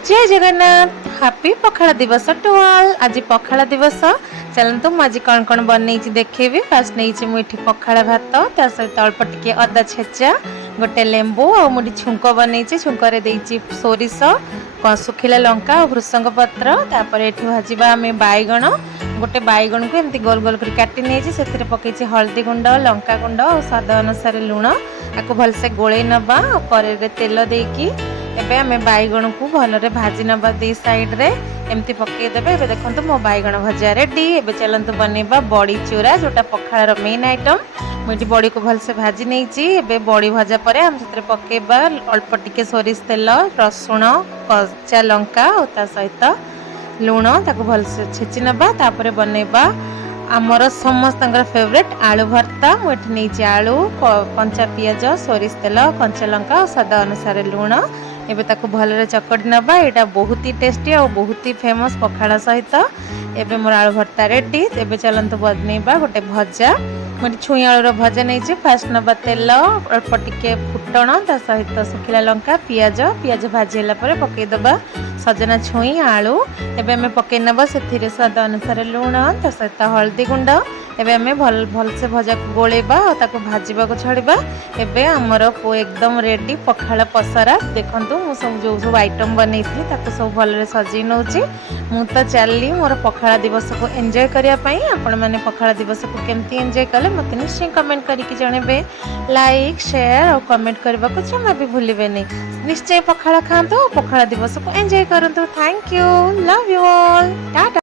जय जगन्नाथ हैप्पी पखाला दिवस to all. आज पखाला दिवस चलतु मुझे कौन कौन बनई देखेबी। फास्ट नहीं मुझे पखाला भात ता सहित अल्प टिके अदा छेचा गोटे लेंबू आ मुझे छुंक बनई छुंकरे सोरिष सुखिला लंका और भृसंग पत्र तापर ये भाजवा आम बैगण गोटे बैगण को एमती गोल गोल कर काटी नहीं से पकई हल्दी गुंड लंका गुंड और स्वाद अनुसार लुण आपको भलसे गोले नवा कड़े तेल देकी एबे आम बैगण को भलरे भाजी नवा दी साइड रे एमती पकईदेवे। एबे देखंतु मो बैगण भजा रेडी। एबे चलंतु बनेबा बड़ी चूरा जोटा पखाळार मेन आइटम। मुझे बड़ी को भलसे भाजी नहीं बड़ी भजा पर आम से पकेबा अल्प टिके सोरिष तेल रसुण कच्चा लंका और ता सहित लुण ताको भलसे छेची नबा तापर बनेबा आमर समस्त फेवरेट आलू भर्ता। मुझे नहीं आलू कंचा पियाज सोरिष तेल कंचा लंका और स्वाद अनुसार लुण एबे ताको भलरे चकड़ी नबा। यहाँ बहुत ही टेस्टी और बहुत ही फेमस पखाड़ा सहित एबे मोर आलू भर्ता रेडी। एबे चलंतु बनैबा गोटे भजा। मुझे छुई आलूर भजा नहीं फास्ट नबा तेल अल्प टिके फुटण ता सहित सुखिला लंका पियाज पियाज भाजी पर पकईदबा सजना छुई आलू एबे आम पकई नबा से स्वाद अनुसार लुण ता सहित हल्दी गुंड एबे आम भलसे भजा को गोलेबा और ताको भाजवा को छाड़बा। एबे आमर एकदम रेडी पखाला पसरा। देखंतु मु सब जो सब आइटम बनई ताको सब भलरे सजई नउची। मु तो चलली मोर पखाला दिवस को एंजॉय करिया पई। आपण माने पखाला दिवस को केमती एंजॉय कले मते निश्चय कमेंट करके जणेबे। लाइक शेयर और कमेंट करबा को जमा भी भूलिबे नहीं। निश्चय पखाला खांतो पखाला दिवस को एंजॉय करंतो। Thank you, love you all, Tata.